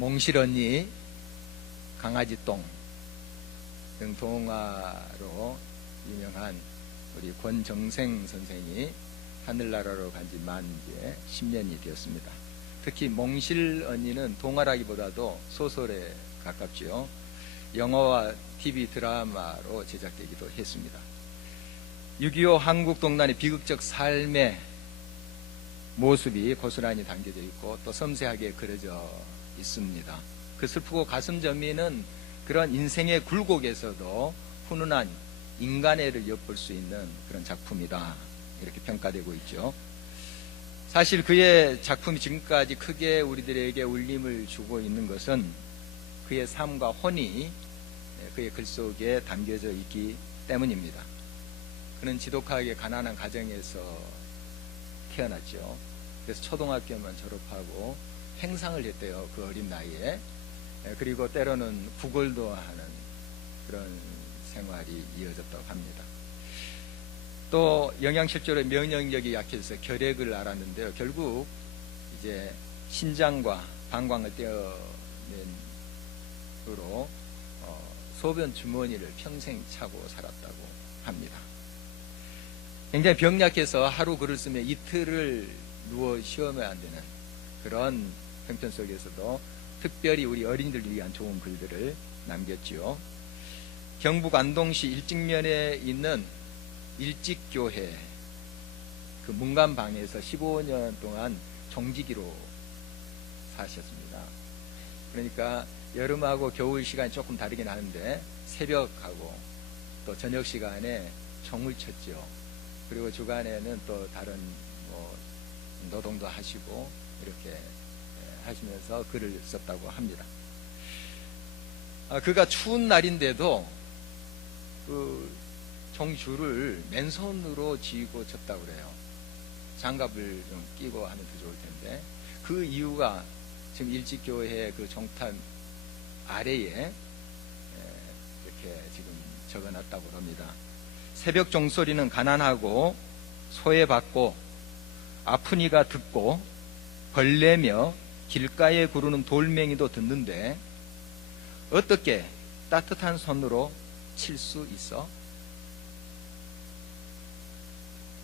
몽실언니, 강아지똥 등 동화로 유명한 우리 권정생 선생이 하늘나라로 간 지 만 이제 10년이 되었습니다. 특히 몽실언니는 동화라기보다도 소설에 가깝지요. 영화와 TV 드라마로 제작되기도 했습니다. 6.25 한국동란의 비극적 삶의 모습이 고스란히 담겨져 있고 또 섬세하게 그려져 있습니다. 그 슬프고 가슴 저미는 그런 인생의 굴곡에서도 훈훈한 인간애를 엿볼 수 있는 그런 작품이다, 이렇게 평가되고 있죠. 사실 그의 작품이 지금까지 크게 우리들에게 울림을 주고 있는 것은 그의 삶과 혼이 그의 글 속에 담겨져 있기 때문입니다. 그는 지독하게 가난한 가정에서 태어났죠. 그래서 초등학교만 졸업하고 행상을 했대요, 그 어린 나이에. 그리고 때로는 구걸도 하는 그런 생활이 이어졌다고 합니다. 또 영양실조로 면역력이 약해져서 결핵을 앓았는데요. 결국 이제 신장과 방광을 떼어낸 후로 소변 주머니를 평생 차고 살았다고 합니다. 굉장히 병약해서 하루 글을 쓰면 이틀을 누워 쉬어야 안 되는 그런 형편 속에서도 특별히 우리 어린이들을 위한 좋은 글들을 남겼지요. 경북 안동시 일직면에 있는 일직교회 그 문간방에서 15년 동안 종지기로 사셨습니다. 그러니까 여름하고 겨울 시간이 조금 다르긴 하는데 새벽하고 또 저녁 시간에 종을 쳤죠. 그리고 주간에는 또 다른 노동도 하시고 이렇게 하시면서 글을 썼다고 합니다. 그가 추운 날인데도 그 종줄을 맨손으로 쥐고 쳤다고 그래요. 장갑을 좀 끼고 하면 더 좋을 텐데 그 이유가 지금 일직교회 그 종탑 아래에 이렇게 지금 적어놨다고 합니다. 새벽 종소리는 가난하고 소외받고 아픈 이가 듣고 벌레며 길가에 구르는 돌멩이도 듣는데 어떻게 따뜻한 손으로 칠 수 있어?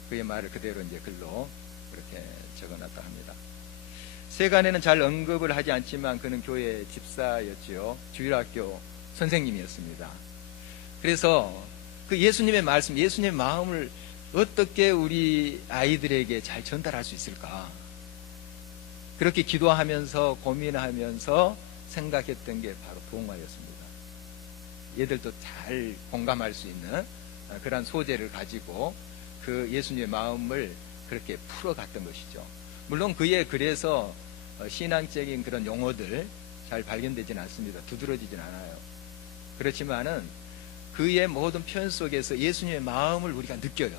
그의 말을 그대로 이제 글로 그렇게 적어놨다 합니다. 세간에는 잘 언급을 하지 않지만 그는 교회 집사였지요. 주일학교 선생님이었습니다. 그래서 그 예수님의 말씀, 예수님의 마음을 어떻게 우리 아이들에게 잘 전달할 수 있을까? 그렇게 기도하면서 고민하면서 생각했던 게 바로 동화였습니다. 얘들도 잘 공감할 수 있는 그런 소재를 가지고 그 예수님의 마음을 그렇게 풀어갔던 것이죠. 물론 그의 글에서 신앙적인 그런 용어들 잘 발견되지는 않습니다. 두드러지진 않아요. 그렇지만은 그의 모든 표현 속에서 예수님의 마음을 우리가 느껴요.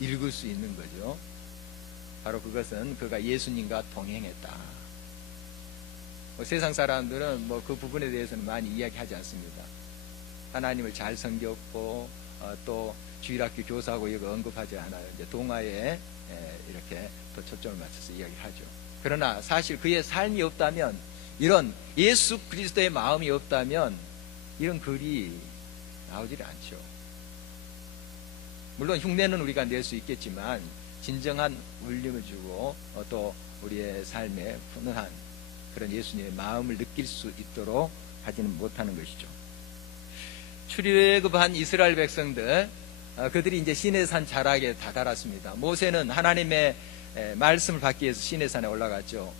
읽을 수 있는 거죠. 바로 그것은 그가 예수님과 동행했다. 세상 사람들은 그 부분에 대해서는 많이 이야기하지 않습니다. 하나님을 잘 섬겼고 또 주일학교 교사하고 이거 언급하지 않아요. 이제 동화에 이렇게 또 초점을 맞춰서 이야기를 하죠. 그러나 사실 그의 삶이 없다면, 이런 예수 그리스도의 마음이 없다면 이런 글이 나오질 않죠. 물론 흉내는 우리가 낼 수 있겠지만 진정한 울림을 주고 또 우리의 삶에 훈훈한 그런 예수님의 마음을 느낄 수 있도록 하지는 못하는 것이죠. 출애굽한 이스라엘 백성들, 그들이 이제 시내산 자락에 다다랐습니다. 모세는 하나님의 말씀을 받기 위해서 시내산에 올라갔죠.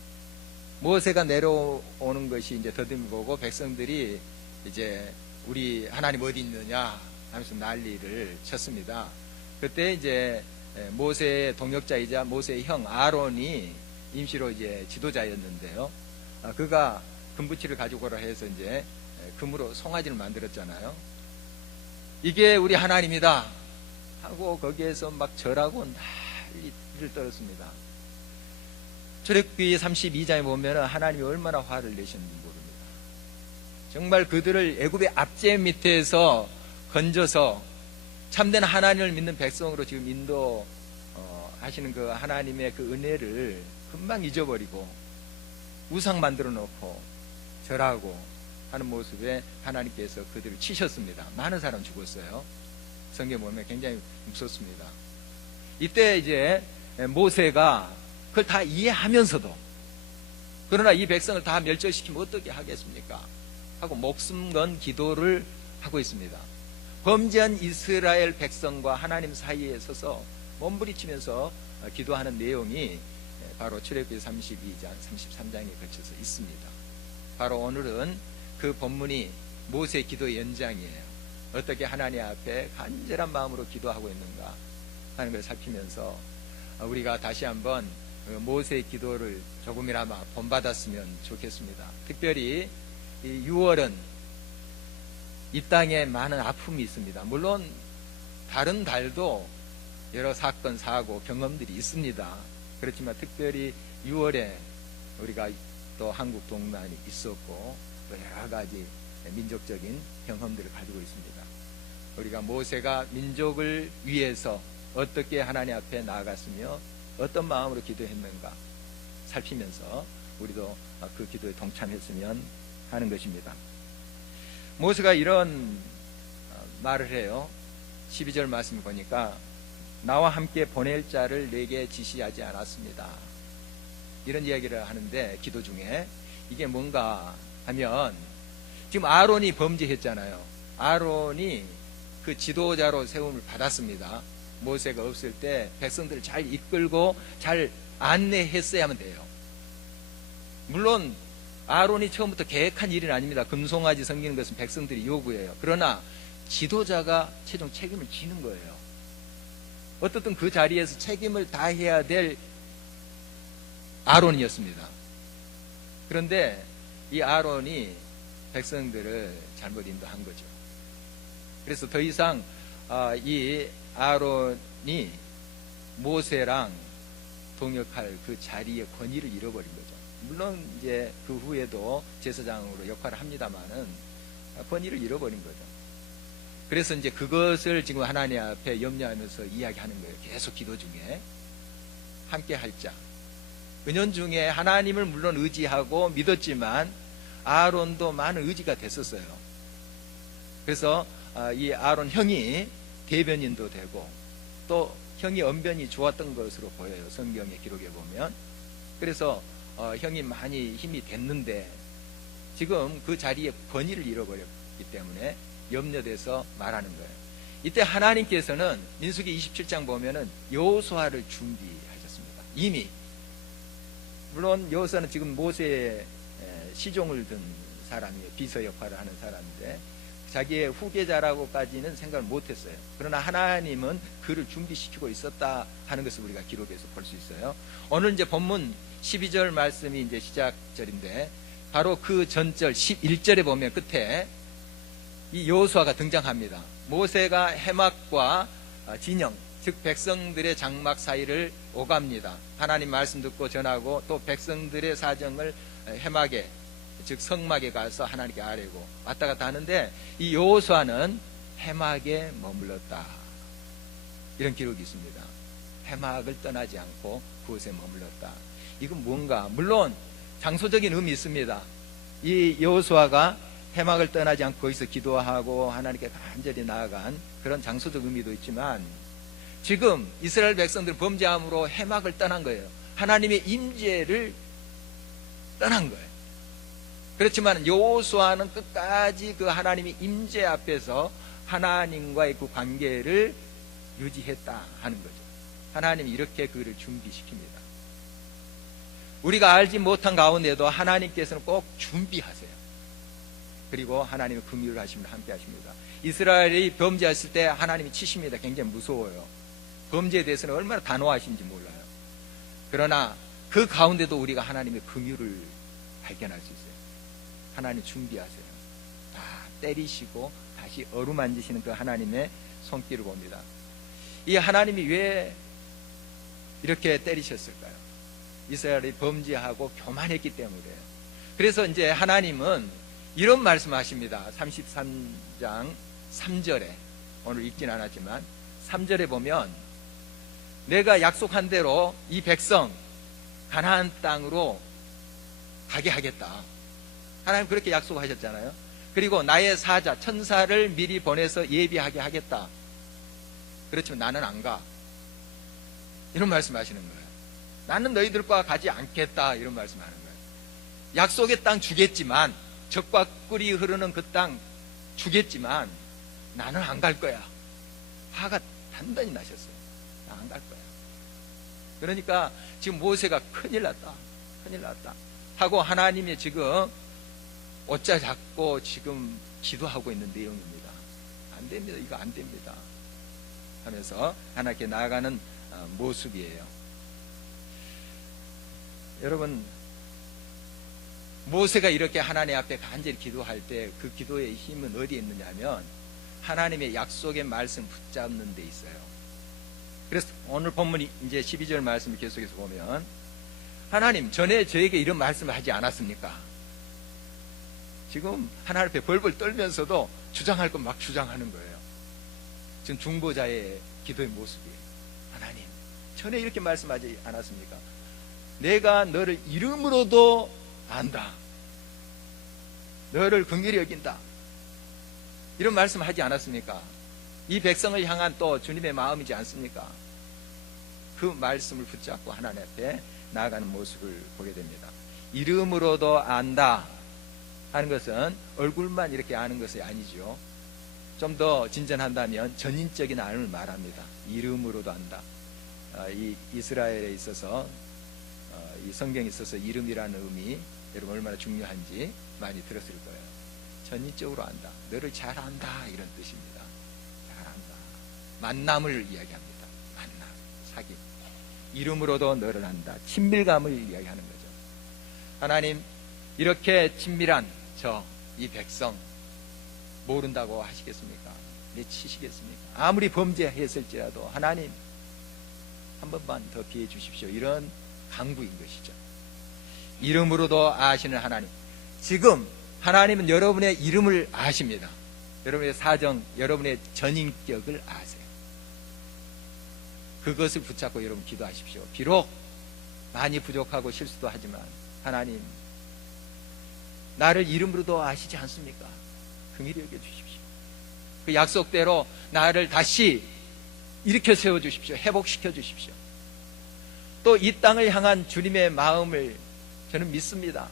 모세가 내려오는 것이 이제 더듬이 보고 백성들이 이제 우리 하나님 어디 있느냐 하면서 난리를 쳤습니다. 그때 이제 모세의 동역자이자 모세의 형 아론이 임시로 이제 지도자였는데요. 그가 금붙이를 가지고 오라 해서 이제 금으로 송아지를 만들었잖아요. 이게 우리 하나님이다 하고 거기에서 막 절하고 난리를 떨었습니다. 출애굽기 32장에 보면 하나님이 얼마나 화를 내셨는지 모릅니다. 정말 그들을 애굽의 압제 밑에서 건져서 참된 하나님을 믿는 백성으로 지금 인도하시는 그 하나님의 그 은혜를 금방 잊어버리고 우상 만들어 놓고 절하고 하는 모습에 하나님께서 그들을 치셨습니다. 많은 사람 죽었어요. 성경 보면 굉장히 무섭습니다. 이때 이제 모세가 그걸 다 이해하면서도, 그러나 이 백성을 다 멸절시키면 어떻게 하겠습니까? 하고 목숨 건 기도를 하고 있습니다. 범죄한 이스라엘 백성과 하나님 사이에 서서 몸부리치면서 기도하는 내용이 바로 출애굽기 32장, 33장에 걸쳐서 있습니다. 바로 오늘은 그 본문이 모세의 기도 연장이에요. 어떻게 하나님 앞에 간절한 마음으로 기도하고 있는가 하는 걸 살피면서 우리가 다시 한번 모세의 기도를 조금이나마 본받았으면 좋겠습니다. 특별히 이 6월은 이 땅에 많은 아픔이 있습니다. 물론 다른 달도 여러 사건, 사고, 경험들이 있습니다. 그렇지만 특별히 6월에 우리가 또 한국 동란이 있었고 또 여러 가지 민족적인 경험들을 가지고 있습니다. 우리가 모세가 민족을 위해서 어떻게 하나님 앞에 나아갔으며 어떤 마음으로 기도했는가 살피면서 우리도 그 기도에 동참했으면 하는 것입니다. 모세가 이런 말을 해요. 12절 말씀을 보니까 나와 함께 보낼 자를 내게 지시하지 않았습니다. 이런 이야기를 하는데 기도 중에 이게 뭔가 하면 지금 아론이 범죄했잖아요. 아론이 그 지도자로 세움을 받았습니다. 모세가 없을 때 백성들을 잘 이끌고 잘 안내했어야만 돼요. 물론 아론이 처음부터 계획한 일은 아닙니다. 금송아지 섬기는 것은 백성들이 요구해요. 그러나 지도자가 최종 책임을 지는 거예요. 어떻든 그 자리에서 책임을 다해야 될 아론이었습니다. 그런데 이 아론이 백성들을 잘못 인도한 거죠. 그래서 더 이상 이 아론이 모세랑 동역할 그 자리의 권위를 잃어버린 거죠. 물론 이제 그 후에도 제사장으로 역할을 합니다만은 권위를 잃어버린 거죠. 그래서 이제 그것을 지금 하나님 앞에 염려하면서 이야기하는 거예요. 계속 기도 중에 함께 할 자. 은연중에 하나님을 물론 의지하고 믿었지만 아론도 많은 의지가 됐었어요. 그래서 이 아론 형이 대변인도 되고 또 형이 언변이 좋았던 것으로 보여요. 성경의 기록에 보면. 그래서 형이 많이 힘이 됐는데 지금 그 자리에 권위를 잃어버렸기 때문에 염려돼서 말하는 거예요. 이때 하나님께서는 민수기 27장 보면은 여호수아를 준비하셨습니다. 이미 물론 여호수아는 지금 모세의 시종을 든 사람이에요. 비서 역할을 하는 사람인데 자기의 후계자라고까지는 생각을 못했어요. 그러나 하나님은 그를 준비시키고 있었다 하는 것을 우리가 기록에서 볼 수 있어요. 오늘 이제 본문 12절 말씀이 이제 시작절인데 바로 그 전절 11절에 보면 끝에 이 여호수아가 등장합니다. 모세가 해막과 진영, 즉 백성들의 장막 사이를 오갑니다. 하나님 말씀 듣고 전하고 또 백성들의 사정을 해막에, 즉 성막에 가서 하나님께 아뢰고 왔다 갔다 하는데 이 여호수아는 해막에 머물렀다. 이런 기록이 있습니다. 해막을 떠나지 않고 그곳에 머물렀다. 이건 뭔가 물론 장소적인 의미 있습니다. 이 여호수아가 해막을 떠나지 않고 거기서 기도하고 하나님께 간절히 나아간 그런 장소적 의미도 있지만 지금 이스라엘 백성들은 범죄함으로 해막을 떠난 거예요. 하나님의 임재를 떠난 거예요. 그렇지만 여호수아는 끝까지 그 하나님의 임재 앞에서 하나님과의 그 관계를 유지했다 하는 거죠. 하나님이 이렇게 그를 준비시킵니다. 우리가 알지 못한 가운데도 하나님께서는 꼭 준비하세요. 그리고 하나님의 긍휼을 하시면 함께 하십니다. 이스라엘이 범죄했을 때 하나님이 치십니다. 굉장히 무서워요. 범죄에 대해서는 얼마나 단호하신지 몰라요. 그러나 그 가운데도 우리가 하나님의 긍휼을 발견할 수 있어요. 하나님 준비하세요. 다 때리시고 다시 어루만지시는 그 하나님의 손길을 봅니다. 이 하나님이 왜 이렇게 때리셨을까요? 이스라엘이 범죄하고 교만했기 때문이에요. 그래서 이제 하나님은 이런 말씀하십니다. 33장 3절에 오늘 읽진 않았지만 3절에 보면 내가 약속한 대로 이 백성 가나안 땅으로 가게 하겠다. 하나님 그렇게 약속하셨잖아요. 그리고 나의 사자, 천사를 미리 보내서 예비하게 하겠다. 그렇지만 나는 안 가. 이런 말씀하시는 거예요. 나는 너희들과 가지 않겠다. 이런 말씀하는 거예요. 약속의 땅 주겠지만, 적과 꿀이 흐르는 그 땅 주겠지만 나는 안 갈 거야. 화가 단단히 나셨어요. 나 안 갈 거야. 그러니까 지금 모세가 큰일 났다. 큰일 났다. 하고 하나님이 지금 어짜 잡고 지금 기도하고 있는 내용입니다. 안 됩니다. 이거 안 됩니다. 하면서 하나님께 나아가는 모습이에요. 여러분, 모세가 이렇게 하나님 앞에 간절히 기도할 때 그 기도의 힘은 어디에 있느냐 하면 하나님의 약속의 말씀 붙잡는 데 있어요. 그래서 오늘 본문이 이제 12절 말씀을 계속해서 보면 하나님 전에 저에게 이런 말씀을 하지 않았습니까? 지금 하나님 앞에 벌벌 떨면서도 주장할 건 막 주장하는 거예요. 지금 중보자의 기도의 모습이에요. 하나님 전에 이렇게 말씀하지 않았습니까? 내가 너를 이름으로도 안다. 너를 긍휼히 여긴다. 이런 말씀을 하지 않았습니까? 이 백성을 향한 또 주님의 마음이지 않습니까? 그 말씀을 붙잡고 하나님 앞에 나아가는 모습을 보게 됩니다. 이름으로도 안다 하는 것은 얼굴만 이렇게 아는 것이 아니죠. 좀 더 진전한다면 전인적인 안을 말합니다. 이름으로도 안다. 이 이스라엘에 있어서 이 성경에 있어서 이름이라는 의미 여러분 얼마나 중요한지 많이 들었을 거예요. 전인적으로 안다. 너를 잘 안다. 이런 뜻입니다. 잘 안다. 만남을 이야기합니다. 만남, 사귐. 이름으로도 너를 안다. 친밀감을 이야기하는 거죠. 하나님 이렇게 친밀한 이 백성 모른다고 하시겠습니까? 내치시겠습니까? 아무리 범죄했을지라도 하나님 한 번만 더 기회 주십시오. 이런 강구인 것이죠. 이름으로도 아시는 하나님. 지금 하나님은 여러분의 이름을 아십니다. 여러분의 사정, 여러분의 전인격을 아세요. 그것을 붙잡고 여러분 기도하십시오. 비록 많이 부족하고 실수도 하지만 하나님 나를 이름으로도 아시지 않습니까? 긍휼히 여겨주십시오. 그 약속대로 나를 다시 일으켜 세워주십시오. 회복시켜 주십시오. 또 이 땅을 향한 주님의 마음을 저는 믿습니다.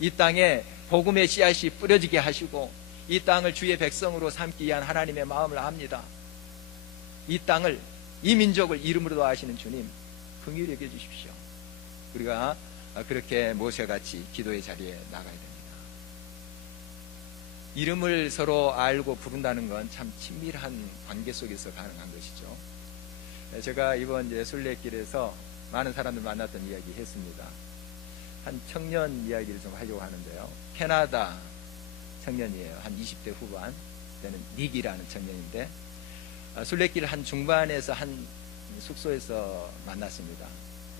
이 땅에 복음의 씨앗이 뿌려지게 하시고 이 땅을 주의 백성으로 삼기 위한 하나님의 마음을 압니다. 이 땅을, 이 민족을 이름으로도 아시는 주님 긍휼히 여겨주십시오. 우리가 그렇게 모세같이 기도의 자리에 나가야 됩니다. 이름을 서로 알고 부른다는 건 참 친밀한 관계 속에서 가능한 것이죠. 제가 이번 이제 순례길에서 많은 사람들 만났던 이야기 했습니다. 한 청년 이야기를 좀 하려고 하는데요. 캐나다 청년이에요. 한 20대 후반 때는 닉이라는 청년인데 순례길 한 중반에서 한 숙소에서 만났습니다.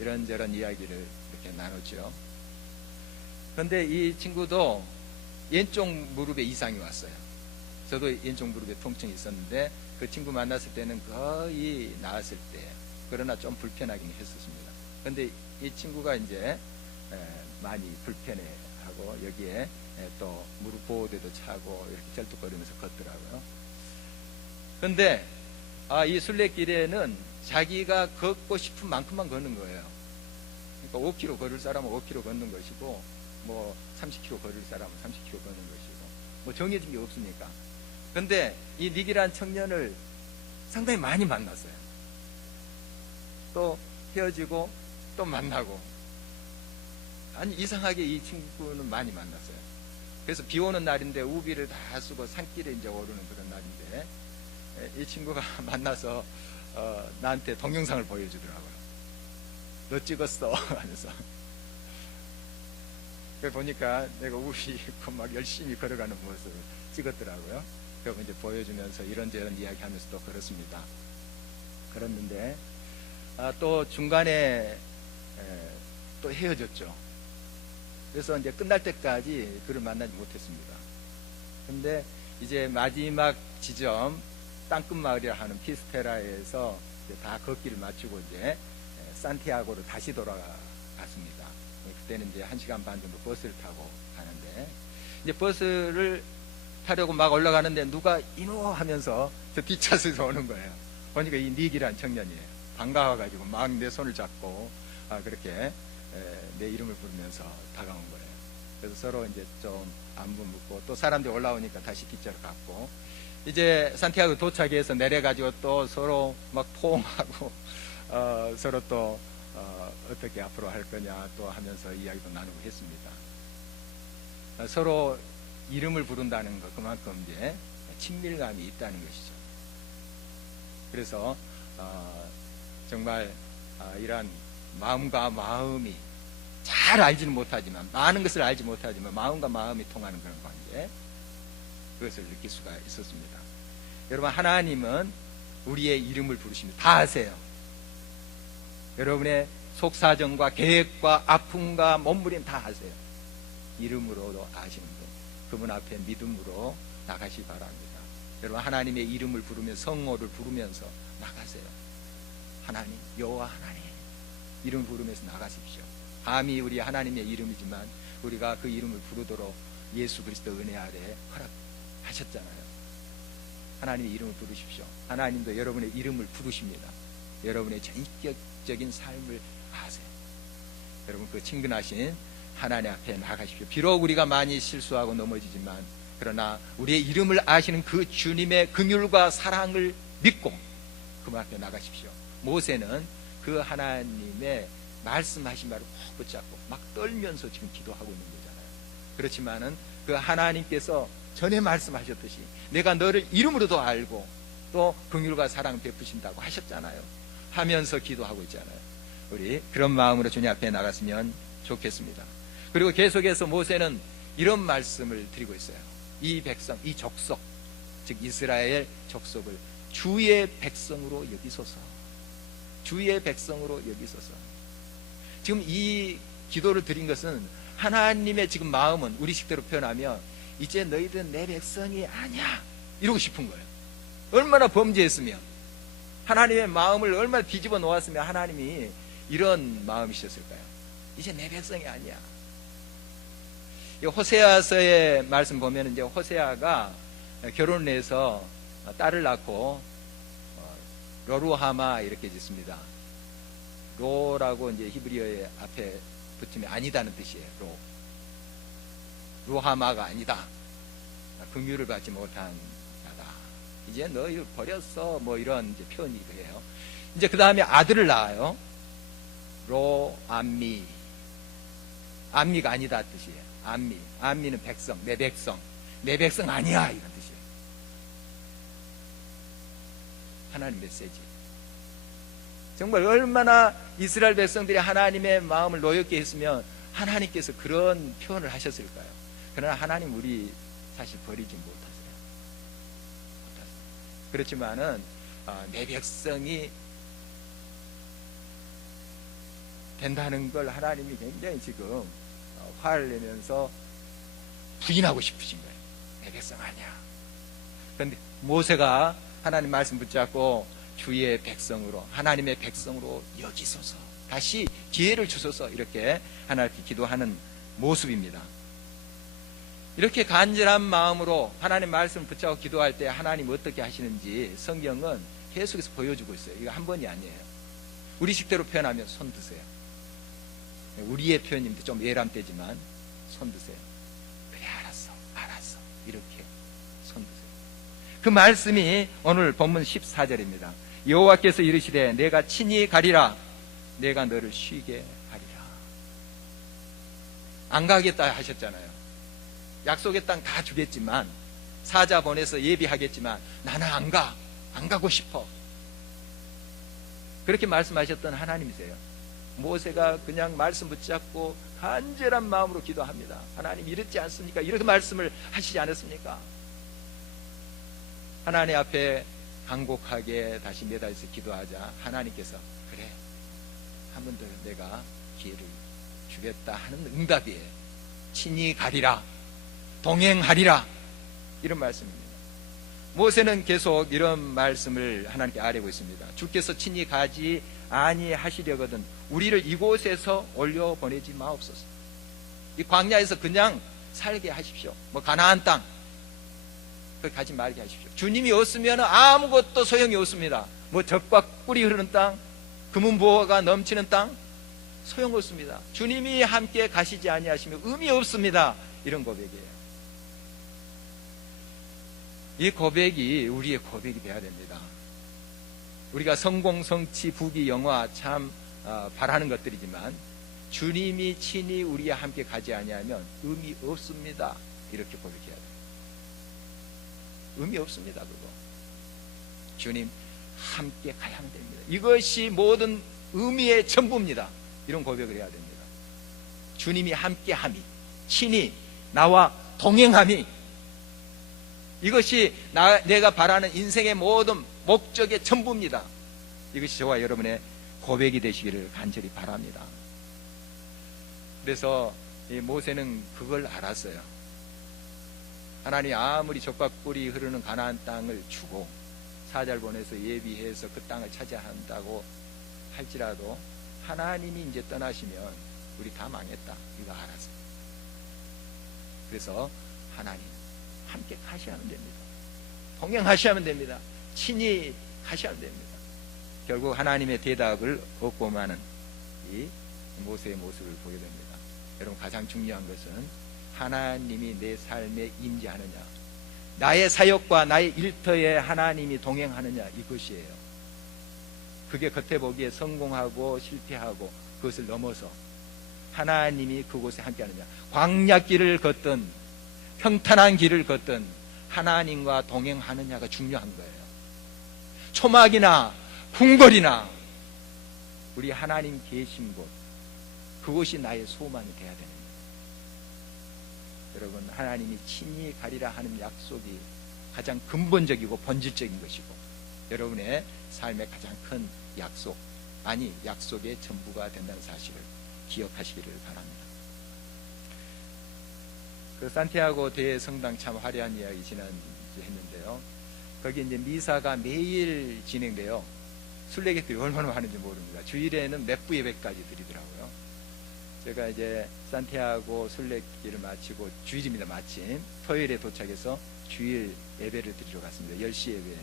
이런저런 이야기를 이렇게 나눴죠. 그런데 이 친구도 왼쪽 무릎에 이상이 왔어요. 저도 왼쪽 무릎에 통증이 있었는데 그 친구 만났을 때는 거의 나았을 때, 그러나 좀 불편하긴 했었습니다. 그런데 이 친구가 이제 많이 불편해하고 여기에 또 무릎 보호대도 차고 이렇게 절뚝거리면서 걷더라고요. 그런데 이 순례길에는 자기가 걷고 싶은 만큼만 걷는 거예요. 그러니까 5km 걸을 사람은 5km 걷는 것이고 뭐 30km 걸을 사람은 30km 걷는 것이고 뭐 정해진 게 없으니까. 그런데 이 닉이란 청년을 상당히 많이 만났어요. 또 헤어지고 또 만나고. 아니 이상하게 이 친구는 많이 만났어요. 그래서 비 오는 날인데 우비를 다 쓰고 산길에 이제 오르는 그런 날인데 이 친구가 만나서 나한테 동영상을 보여주더라고요. 너 찍었어 하면서. 그 보니까 내가 우비 입고 막 열심히 걸어가는 모습을 찍었더라고요. 그리고 이제 보여주면서 이런저런 이야기하면서 또 걸었습니다. 걸었는데 또 중간에 또 헤어졌죠. 그래서 이제 끝날 때까지 그를 만나지 못했습니다. 근데 이제 마지막 지점 땅끝마을이라 하는 피스테라에서 이제 다 걷기를 마치고 이제 산티아고로 다시 돌아갔습니다. 그때는 이제 1시간 반 정도 버스를 타고 가는데 이제 버스를 타려고 막 올라가는데 누가 이노 하면서 저 뒷차선에서 오는 거예요. 보니까 이 닉이란 청년이에요. 반가워가지고 막 내 손을 잡고 그렇게 내 이름을 부르면서 다가온 거예요. 그래서 서로 이제 좀 안부 묻고 또 사람들이 올라오니까 다시 뒷자로 갔고 이제 산티아고 도착해서 내려가지고 또 서로 막 포옹하고 서로 또 어떻게 앞으로 할 거냐 또 하면서 이야기도 나누고 했습니다. 서로 이름을 부른다는 것 그만큼 이제 친밀감이 있다는 것이죠. 그래서 정말 이러한 마음과 마음이 잘 알지는 못하지만 많은 것을 알지 못하지만 마음과 마음이 통하는 그런 관계 그것을 느낄 수가 있었습니다. 여러분 하나님은 우리의 이름을 부르십니다. 다 아세요. 여러분의 속사정과 계획과 아픔과 몸부림 다 아세요. 이름으로도 아시는 분 그분 앞에 믿음으로 나가시기 바랍니다. 여러분 하나님의 이름을 부르며 성호를 부르면서 나가세요. 하나님 여호와 하나님 이름 부르면서 나가십시오. 감히 우리 하나님의 이름이지만 우리가 그 이름을 부르도록 예수 그리스도 은혜 아래 허락하셨잖아요. 하나님의 이름을 부르십시오. 하나님도 여러분의 이름을 부르십니다. 여러분의 전격적인 삶을 아세요. 여러분 그 친근하신 하나님 앞에 나가십시오. 비록 우리가 많이 실수하고 넘어지지만 그러나 우리의 이름을 아시는 그 주님의 긍휼과 사랑을 믿고 그 앞에 나가십시오. 모세는 그 하나님의 말씀하신 바를 꼭 붙잡고 막 떨면서 지금 기도하고 있는 거잖아요. 그렇지만은 그 하나님께서 전에 말씀하셨듯이 내가 너를 이름으로도 알고 또 긍휼과 사랑 베푸신다고 하셨잖아요. 하면서 기도하고 있잖아요. 우리 그런 마음으로 주님 앞에 나갔으면 좋겠습니다. 그리고 계속해서 모세는 이런 말씀을 드리고 있어요. 이 백성, 이 족속, 즉 이스라엘 족속을 주의 백성으로 여기소서. 주의 백성으로 여기소서. 지금 이 기도를 드린 것은 하나님의 지금 마음은 우리식대로 표현하면 이제 너희들은 내 백성이 아니야 이러고 싶은 거예요. 얼마나 범죄했으면 하나님의 마음을 얼마나 뒤집어 놓았으면 하나님이 이런 마음이셨을까요? 이제 내 백성이 아니야. 호세아서의 말씀 보면 이제 호세아가 결혼을 해서 딸을 낳고 로루하마 이렇게 짓습니다. 로라고 이제 히브리어의 앞에 붙으면 아니다는 뜻이에요. 루하마가 아니다. 긍휼을 받지 못한 자다. 이제 너희 버렸어. 뭐 이런 이제 표현이기도 해요. 이제 그 다음에 아들을 낳아요. 로암미. 암미가 아니다 뜻이에요. 암미. 암미는 백성, 내 백성. 내 백성 아니야. 이런 뜻이에요. 하나님 메시지. 정말 얼마나 이스라엘 백성들이 하나님의 마음을 노엽게 했으면 하나님께서 그런 표현을 하셨을까요? 그러나 하나님 우리 사실 버리지 못하세요. 그렇지만은 내 백성이 된다는 걸 하나님이 굉장히 지금 화를 내면서 부인하고 싶으신 거예요. 내 백성 아니야. 그런데 모세가 하나님 말씀 붙잡고 주의 백성으로 하나님의 백성으로 여기소서 다시 기회를 주소서 이렇게 하나님께 기도하는 모습입니다. 이렇게 간절한 마음으로 하나님 말씀을 붙잡고 기도할 때 하나님 어떻게 하시는지 성경은 계속해서 보여주고 있어요. 이거 한 번이 아니에요. 우리식대로 표현하면 손 드세요. 우리의 표현인데 좀 예람되지만 손 드세요. 그래 알았어 이렇게 손 드세요. 그 말씀이 오늘 본문 14절입니다. 여호와께서 이르시되 내가 친히 가리라. 내가 너를 쉬게 하리라. 안 가겠다 하셨잖아요. 약속의 땅 다 주겠지만 사자 보내서 예비하겠지만 나는 안 가고 싶어. 그렇게 말씀하셨던 하나님이세요. 모세가 그냥 말씀 붙잡고 간절한 마음으로 기도합니다. 하나님 이렇지 않습니까? 이렇게 말씀을 하시지 않았습니까? 하나님 앞에 간곡하게 다시 매달려서 기도하자 하나님께서 그래 한 번 더 내가 기회를 주겠다 하는 응답이에요. 친히 가리라 동행하리라 이런 말씀입니다. 모세는 계속 이런 말씀을 하나님께 아뢰고 있습니다. 주께서 친히 가지 아니하시려거든 우리를 이곳에서 올려보내지 마옵소서. 이 광야에서 그냥 살게 하십시오. 뭐 가나안 땅 거기 가지 말게 하십시오. 주님이 없으면 아무것도 소용이 없습니다. 뭐 젖과 꿀이 흐르는 땅, 금은보화가 넘치는 땅 소용없습니다. 주님이 함께 가시지 아니하시면 의미 없습니다. 이런 고백이에요. 이 고백이 우리의 고백이 되어야 됩니다. 우리가 성공, 성취, 부귀, 영화 참 바라는 것들이지만 주님이 친히 우리와 함께 가지 아니하면 의미 없습니다. 이렇게 고백해야 돼요. 의미 없습니다. 그거. 주님 함께 가야만 됩니다. 이것이 모든 의미의 전부입니다. 이런 고백을 해야 됩니다. 주님이 함께함이, 친히 나와 동행함이, 이것이 내가 바라는 인생의 모든 목적의 전부입니다. 이것이 저와 여러분의 고백이 되시기를 간절히 바랍니다. 그래서 이 모세는 그걸 알았어요. 하나님이 아무리 젖과 꿀이 흐르는 가나안 땅을 주고 사자를 보내서 예비해서 그 땅을 차지한다고 할지라도 하나님이 이제 떠나시면 우리 다 망했다, 이거 알았어요. 그래서 하나님 함께 가셔야 하면 됩니다. 동행하셔야만 됩니다. 친히 가셔야 됩니다. 결국 하나님의 대답을 얻고만은 이 모세의 모습을 보게 됩니다. 여러분, 가장 중요한 것은 하나님이 내 삶에 임재하느냐, 나의 사역과 나의 일터에 하나님이 동행하느냐, 이것이에요. 그게 겉에 보기에 성공하고 실패하고 그것을 넘어서 하나님이 그곳에 함께하느냐, 광야길을 걷든 평탄한 길을 걷든 하나님과 동행하느냐가 중요한 거예요. 초막이나 궁궐이나 우리 하나님 계신 곳, 그것이 나의 소망이 되어야 됩니다. 여러분, 하나님이 친히 가리라 하는 약속이 가장 근본적이고 본질적인 것이고 여러분의 삶의 가장 큰 약속, 아니 약속의 전부가 된다는 사실을 기억하시기를 바랍니다. 그 산티아고 대성당 참 화려한 이야기 지난주에 했는데요. 거기 이제 미사가 매일 진행돼요. 순례객들이 얼마나 많은지 모릅니다. 주일에는 몇 부 예배까지 드리더라고요. 제가 이제 산티아고 순례길을 마치고 주일입니다. 마침 토요일에 도착해서 주일 예배를 드리러 갔습니다. 10시 예배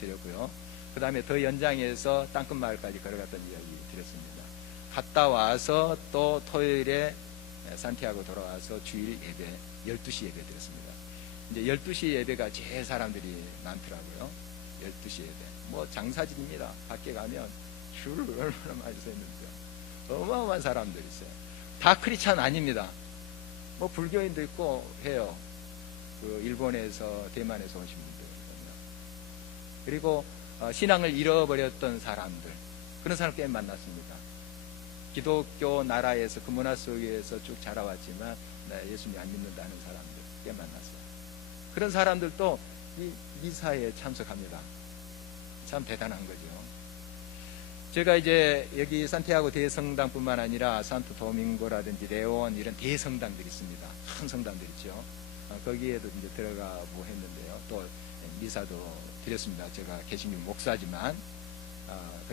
드렸고요. 그 다음에 더 연장해서 땅끝마을까지 걸어갔다는 이야기 드렸습니다. 갔다 와서 또 토요일에 산티아고 돌아와서 주일 예배 12시 예배 드렸습니다. 이제 12시 예배가 제일 사람들이 많더라고요. 12시 예배. 뭐 장사진입니다. 밖에 가면 줄을 얼마나 많이 서 있는데요. 어마어마한 사람들이 있어요. 다 크리스찬 아닙니다. 뭐 불교인도 있고 해요. 그 일본에서 대만에서 오신 분들이거든요. 그리고 신앙을 잃어버렸던 사람들, 그런 사람 꽤 만났습니다. 기독교 나라에서 그 문화 속에서 쭉 자라왔지만 예수님 안 믿는다는 사람들 꽤 만났어요. 그런 사람들도 이 미사에 참석합니다. 참 대단한 거죠. 제가 이제 여기 산티아고 대성당뿐만 아니라 산토 도밍고라든지 레온 이런 대성당들이 있습니다. 큰 성당들 있죠. 거기에도 이제 들어가고 했는데요. 또 미사도 드렸습니다. 제가 개신교 목사지만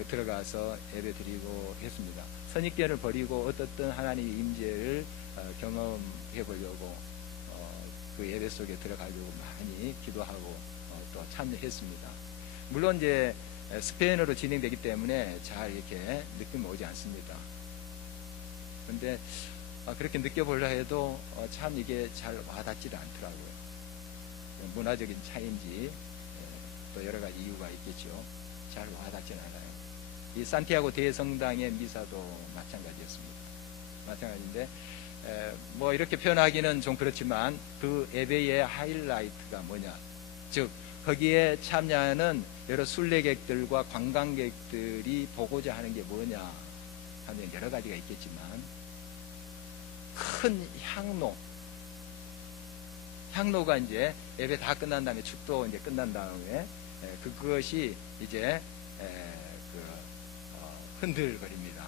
들어가서 예배 드리고 했습니다. 선입견을 버리고 어떻든 하나님의 임재를 경험해 보려고 그 예배 속에 들어가려고 많이 기도하고 또 참여했습니다. 물론 이제 스페인어로 진행되기 때문에 잘 이렇게 느낌이 오지 않습니다. 그런데 그렇게 느껴보려 해도 참 이게 잘 와닿지도 않더라고요. 문화적인 차이인지 또 여러 가지 이유가 있겠죠. 잘 와닿지는 않아요. 이 산티아고 대성당의 미사도 마찬가지였습니다. 마찬가지인데 뭐 이렇게 표현하기는 좀 그렇지만 그 예배의 하이라이트가 뭐냐, 즉 거기에 참여하는 여러 순례객들과 관광객들이 보고자 하는 게 뭐냐 하면 여러 가지가 있겠지만 큰 향로가 이제 예배 다 끝난 다음에 축도 이제 끝난 다음에 그것이 이제 흔들거립니다.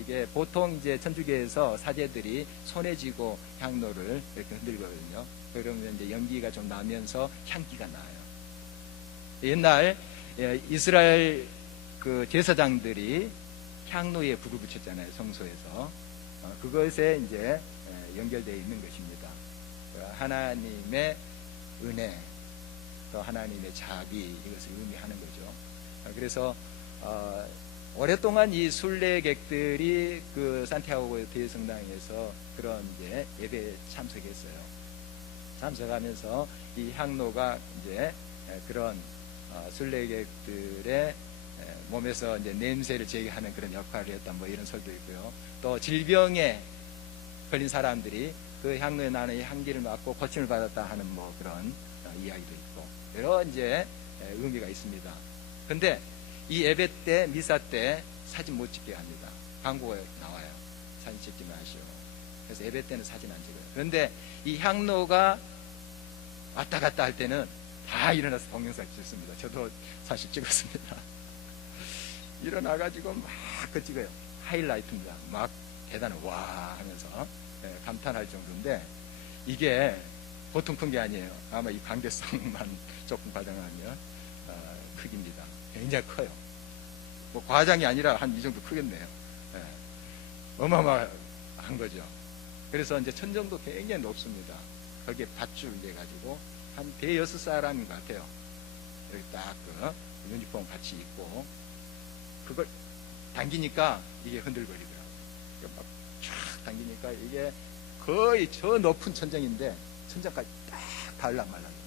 이게 보통 이제 천주교에서 사제들이 손에 쥐고 향로를 이렇게 흔들거든요. 그러면 이제 연기가 좀 나면서 향기가 나요. 옛날 이스라엘 그 제사장들이 향로에 불을 붙였잖아요. 성소에서. 그것에 이제 연결되어 있는 것입니다. 하나님의 은혜, 또 하나님의 자비, 이것을 의미하는 거죠. 그래서 오랫동안 이 순례객들이 그 산티아고 대성당에서 그런 이제 예배에 참석했어요. 참석하면서 이 향로가 이제 그런 순례객들의 몸에서 이제 냄새를 제거하는 그런 역할을 했다, 뭐 이런 설도 있고요. 또 질병에 걸린 사람들이 그 향로에 나는 이 향기를 맡고 고침을 받았다 하는 뭐 그런 이야기도 있고, 여러 이제 의미가 있습니다. 근데 이 예배 때, 미사 때 사진 못 찍게 합니다. 광고가 나와요. 사진 찍지 마시오. 그래서 예배 때는 사진 안 찍어요. 그런데 이 향로가 왔다 갔다 할 때는 다 일어나서 동영상 찍습니다. 저도 사실 찍었습니다. 일어나가지고 막 그 찍어요. 하이라이트입니다. 막 대단해, 와 하면서 감탄할 정도인데, 이게 보통 큰 게 아니에요. 아마 이 관계성만 조금 과장하면 크기입니다. 굉장히 커요. 뭐 과장이 아니라 한 이 정도 크겠네요. 어마어마한 거죠. 그래서 이제 천정도 굉장히 높습니다. 거기에 밧줄 해가지고 한 대여섯 사람인 것 같아요. 이렇게 딱 그 유니폼 같이 입고 그걸 당기니까 이게 흔들거리더라고요. 막 쫙 당기니까 이게 거의 저 높은 천정인데 천장까지 딱 닿을랑말랑.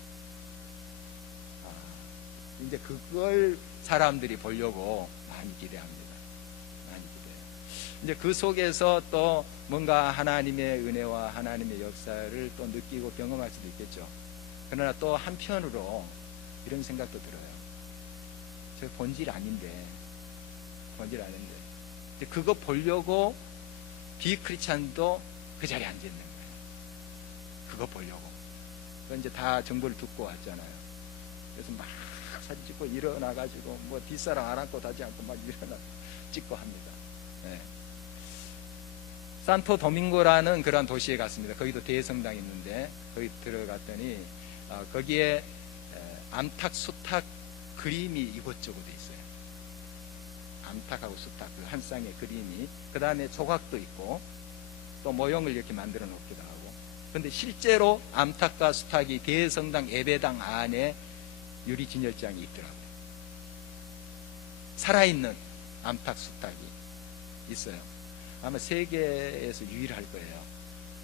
이제 그걸 사람들이 보려고 많이 기대합니다. 많이 기대해요. 이제 그 속에서 또 뭔가 하나님의 은혜와 하나님의 역사를 또 느끼고 경험할 수도 있겠죠. 그러나 또 한편으로 이런 생각도 들어요. 저 본질 아닌데 이제 그거 보려고 비크리스찬도 그 자리에 앉아 있는 거예요. 그거 보려고. 그 이제 다 정보를 듣고 왔잖아요. 그래서 막 사진 찍고 일어나가지고 뭐 뒷사람 안 안고 다지 않고 막 일어나 찍고 합니다. 네. 산토 도밍고라는 그런 도시에 갔습니다. 거기도 대성당이 있는데 거기 들어갔더니 거기에 암탉, 수탉 그림이 이곳저곳에 있어요. 암탉하고 수탉 그 한 쌍의 그림이, 그 다음에 조각도 있고 또 모형을 이렇게 만들어 놓기도 하고. 그런데 실제로 암탉과 수탉이 대성당 예배당 안에 유리 진열장이 있더라고요. 살아있는 암탉, 수탉이 있어요. 아마 세계에서 유일할 거예요.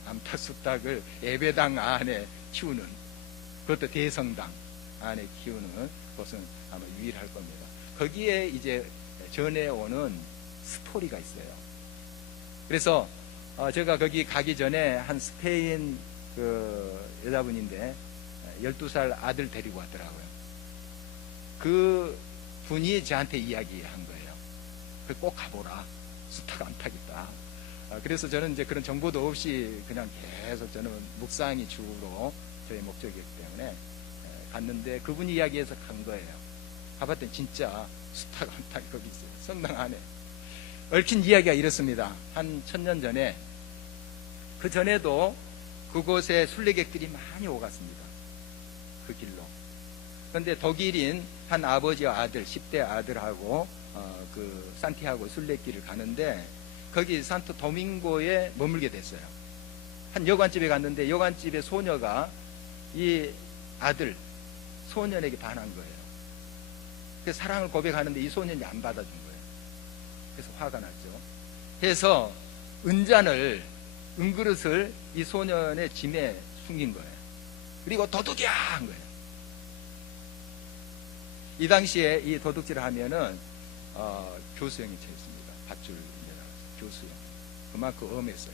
암탉, 수탉을 예배당 안에 키우는, 그것도 대성당 안에 키우는 곳은 아마 유일할 겁니다. 거기에 이제 전해오는 스토리가 있어요. 그래서 제가 거기 가기 전에 한 스페인 그 여자분인데 12살 아들 데리고 왔더라고요. 그 분이 저한테 이야기한 거예요. 꼭 가보라. 수탉, 암탉 있다. 그래서 저는 이제 그런 정보도 없이 그냥 계속 저는 묵상이 주로 저의 목적이었기 때문에 갔는데 그분이 이야기해서 간 거예요. 가봤더니 진짜 수탉, 암탉이 거기 있어요. 성당 안에. 얽힌 이야기가 이렇습니다. 한 1000년 전에, 그 전에도 그곳에 순례객들이 많이 오갔습니다. 그 길로. 그런데 독일인 한 아버지와 아들, 10대 아들하고 그 산티아고 순례길을 가는데 거기 산토 도밍고에 머물게 됐어요. 한 여관집에 갔는데 여관집의 소녀가 이 아들, 소년에게 반한 거예요. 그래서 사랑을 고백하는데 이 소년이 안 받아준 거예요. 그래서 화가 났죠. 그래서 은그릇을 이 소년의 짐에 숨긴 거예요. 그리고 도둑이야! 한 거예요. 이 당시에 이 도둑질을 하면은 교수형이 처했습니다. 밧줄 교수형. 그만큼 엄했어요.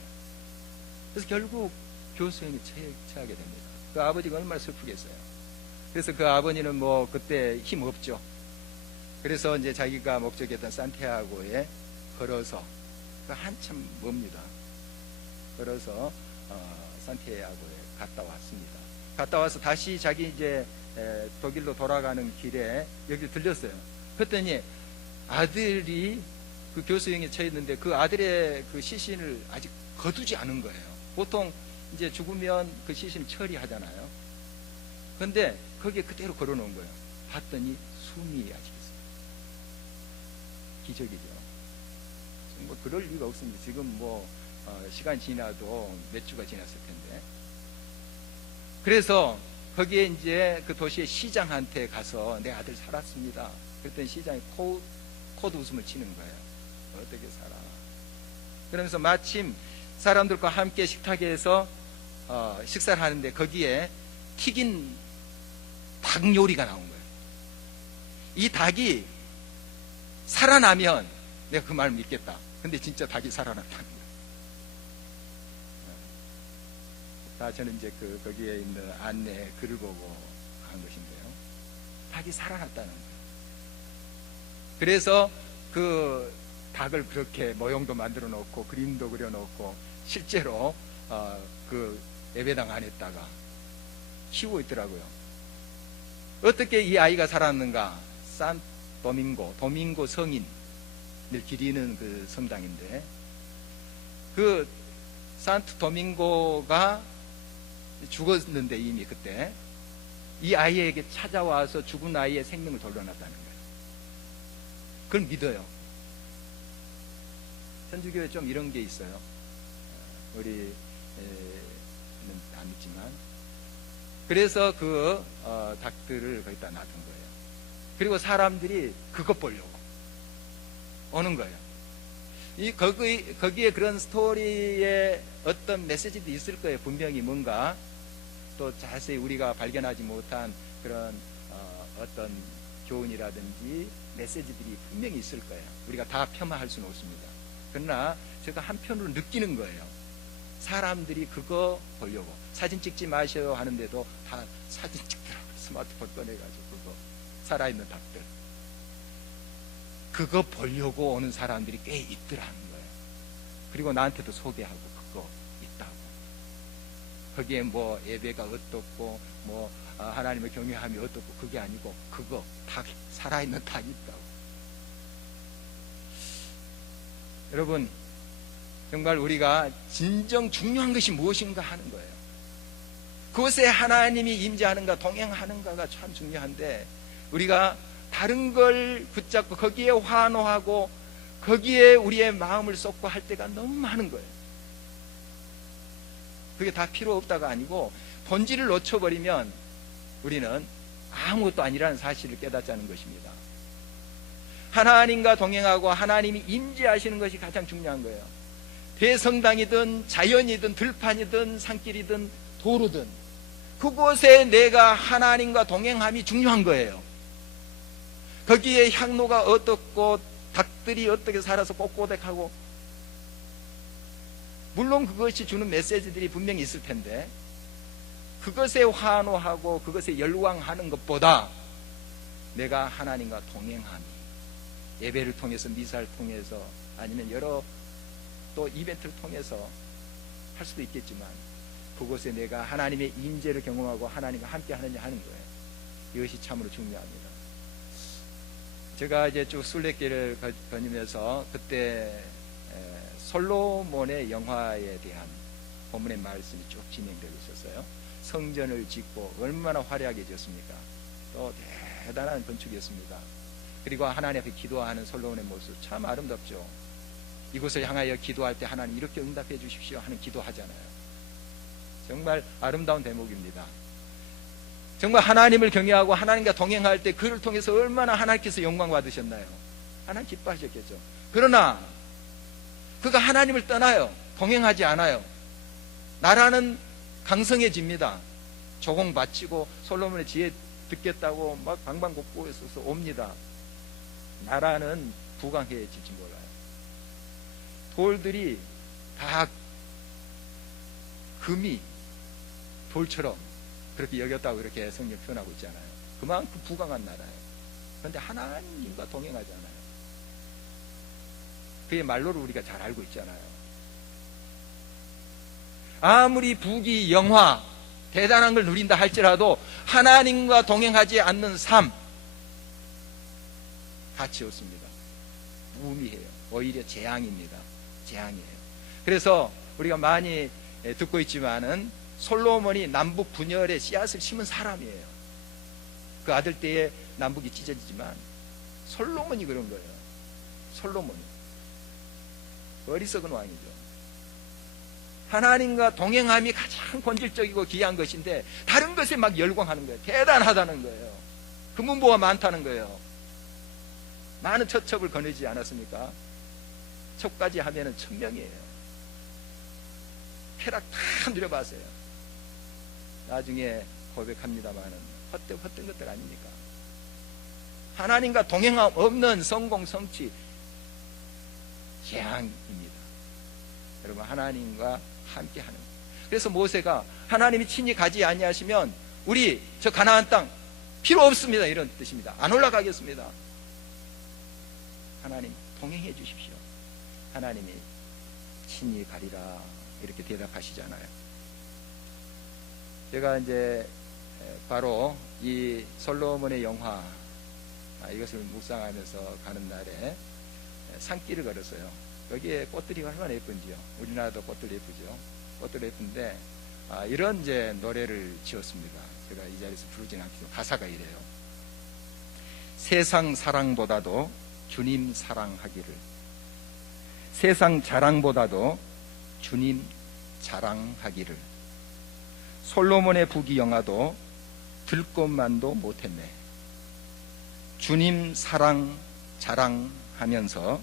그래서 결국 교수형이 처하게 됩니다. 그 아버지가 얼마나 슬프겠어요. 그래서 그 아버지는 뭐 그때 힘 없죠. 그래서 이제 자기가 목적했던 산티아고에 걸어서 한참 멉니다. 걸어서 산티아고에 갔다 왔습니다. 갔다 와서 다시 자기 이제 독일로 돌아가는 길에 여기 들렸어요. 그랬더니 아들이 그 교수형에 처했는데 그 아들의 그 시신을 아직 거두지 않은 거예요. 보통 이제 죽으면 그 시신을 처리하잖아요. 그런데 거기에 그대로 걸어놓은 거예요. 봤더니 숨이 아직 있어요. 기적이죠. 뭐 그럴 리가 없습니다. 지금 뭐 시간이 지나도 몇 주가 지났을 텐데. 그래서 거기에 이제 그 도시의 시장한테 가서 내 아들 살았습니다. 그랬더니 시장이 코드 웃음을 치는 거예요. 어떻게 살아? 그러면서 마침 사람들과 함께 식탁에서 식사를 하는데 거기에 튀긴 닭 요리가 나온 거예요. 이 닭이 살아나면 내가 그 말을 믿겠다. 근데 진짜 닭이 살아났다는 거예요. 저는 이제 거기에 있는 안내 글을 보고 한 것인데요. 닭이 살아났다는 거예요. 그래서 그 닭을 그렇게 모형도 만들어 놓고 그림도 그려 놓고 실제로 그 예배당 안에다가 키우고 있더라고요. 어떻게 이 아이가 살았는가? 산 도밍고 성인을 기리는 그 성당인데, 그 산트 도밍고가 죽었는데 이미 그때 이 아이에게 찾아와서 죽은 아이의 생명을 돌려놨다는 거예요. 그걸 믿어요. 천주교에 좀 이런 게 있어요. 우리는 안 믿지만. 그래서 그 닭들을 거기다 놔둔 거예요. 그리고 사람들이 그것 보려고 오는 거예요. 거기에 그런 스토리에 어떤 메시지도 있을 거예요. 분명히 뭔가 또 자세히 우리가 발견하지 못한 그런 어떤 교훈이라든지 메시지들이 분명히 있을 거예요. 우리가 다 폄하할 수는 없습니다. 그러나 제가 한편으로 느끼는 거예요. 사람들이 그거 보려고 사진 찍지 마셔요 하는데도 다 사진 찍더라고요. 스마트폰 꺼내가지고 그거 살아있는 닭들 그거 보려고 오는 사람들이 꽤 있더라는 거예요. 그리고 나한테도 소개하고 그거 있다고. 거기에 뭐 예배가 어떻고 뭐 하나님을 경외함이 어떻고 그게 아니고 그거 닭 살아있는 닭이 있다고. 여러분, 정말 우리가 진정 중요한 것이 무엇인가 하는 거예요. 그곳에 하나님이 임재하는가 동행하는가가 참 중요한데, 우리가 다른 걸 붙잡고 거기에 환호하고 거기에 우리의 마음을 쏟고 할 때가 너무 많은 거예요. 그게 다 필요 없다가 아니고 본질을 놓쳐버리면 우리는 아무것도 아니라는 사실을 깨닫자는 것입니다. 하나님과 동행하고 하나님이 임재하시는 것이 가장 중요한 거예요. 대성당이든 자연이든 들판이든 산길이든 도로든 그곳에 내가 하나님과 동행함이 중요한 거예요. 거기에 향로가 어떻고 닭들이 어떻게 살아서 꼬꼬댁하고, 물론 그것이 주는 메시지들이 분명히 있을 텐데 그것에 환호하고 그것에 열광하는 것보다 내가 하나님과 동행함이, 예배를 통해서 미사를 통해서 아니면 여러 또 이벤트를 통해서 할 수도 있겠지만 그곳에 내가 하나님의 임재를 경험하고 하나님과 함께 하느냐 하는 거예요. 이것이 참으로 중요합니다. 제가 이제 쭉 순례길을 거니면서 그때 솔로몬의 영화에 대한 본문의 말씀이 쭉 진행되고 있었어요. 성전을 짓고 얼마나 화려하게 지었습니까? 또 대단한 건축이었습니다. 그리고 하나님 앞에 기도하는 솔로몬의 모습 참 아름답죠. 이곳을 향하여 기도할 때 하나님 이렇게 응답해 주십시오 하는 기도하잖아요. 정말 아름다운 대목입니다. 정말 하나님을 경외하고 하나님과 동행할 때 그를 통해서 얼마나 하나님께서 영광 받으셨나요? 하나님 기뻐하셨겠죠. 그러나 그가 하나님을 떠나요. 동행하지 않아요. 나라는 강성해집니다. 조공 바치고 솔로몬의 지혜 듣겠다고 막 방방곡곡에서 옵니다. 나라는 부강해질지 몰라요. 돌들이 다 금이 돌처럼 그렇게 여겼다고 그렇게 성경 표현하고 있잖아요. 그만큼 부강한 나라예요. 그런데 하나님과 동행하지 않아요. 그의 말로를 우리가 잘 알고 있잖아요. 아무리 부귀 영화 대단한 걸 누린다 할지라도 하나님과 동행하지 않는 삶 가치 없습니다. 무의미해요. 오히려 재앙입니다. 재앙이에요. 그래서 우리가 많이 듣고 있지만은 솔로몬이 남북 분열의 씨앗을 심은 사람이에요. 그 아들 때에 남북이 찢어지지만 솔로몬이 그런 거예요. 솔로몬이 어리석은 왕이죠. 하나님과 동행함이 가장 본질적이고 귀한 것인데 다른 것에 막 열광하는 거예요. 대단하다는 거예요. 그 문보가 많다는 거예요. 많은 처첩을 거느지 않았습니까? 첩까지 하면은 1000명이에요. 쾌락 다 누려봤어요. 나중에 고백합니다마는 헛된 것들 아닙니까? 하나님과 동행함 없는 성공 성취 재앙입니다. 여러분, 하나님과 함께 하는 거예요. 그래서 모세가 하나님이 친히 가지 아니하시면 우리 저 가나안 땅 필요 없습니다, 이런 뜻입니다. 안 올라가겠습니다. 하나님 동행해 주십시오. 하나님이 친히 가리라 이렇게 대답하시잖아요. 제가 이제 바로 이 솔로몬의 영화 이것을 묵상하면서 가는 날에 산길을 걸었어요. 여기에 꽃들이 얼마나 예쁜지요. 우리나라도 꽃들 예쁘죠. 꽃들 예쁜데 이런 이제 노래를 지었습니다. 제가 이 자리에서 부르진 않겠지만 가사가 이래요. 세상 사랑보다도 주님 사랑하기를, 세상 자랑보다도 주님 자랑하기를, 솔로몬의 부귀영화도 들것만도 못했네. 주님 사랑 자랑하면서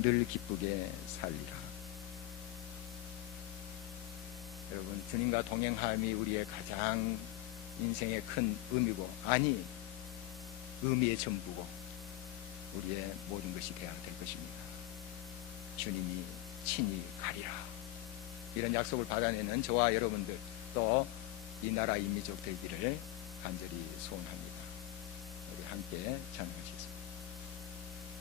늘 기쁘게 살리라. 여러분, 주님과 동행함이 우리의 가장 인생의 큰 의미고, 아니 의미의 전부고 우리의 모든 것이 되어야 될 것입니다. 주님이 친히 가리라, 이런 약속을 받아내는 저와 여러분들, 또 이 나라 이민족 되기를 간절히 소원합니다. 우리 함께 찬양하시겠습니다.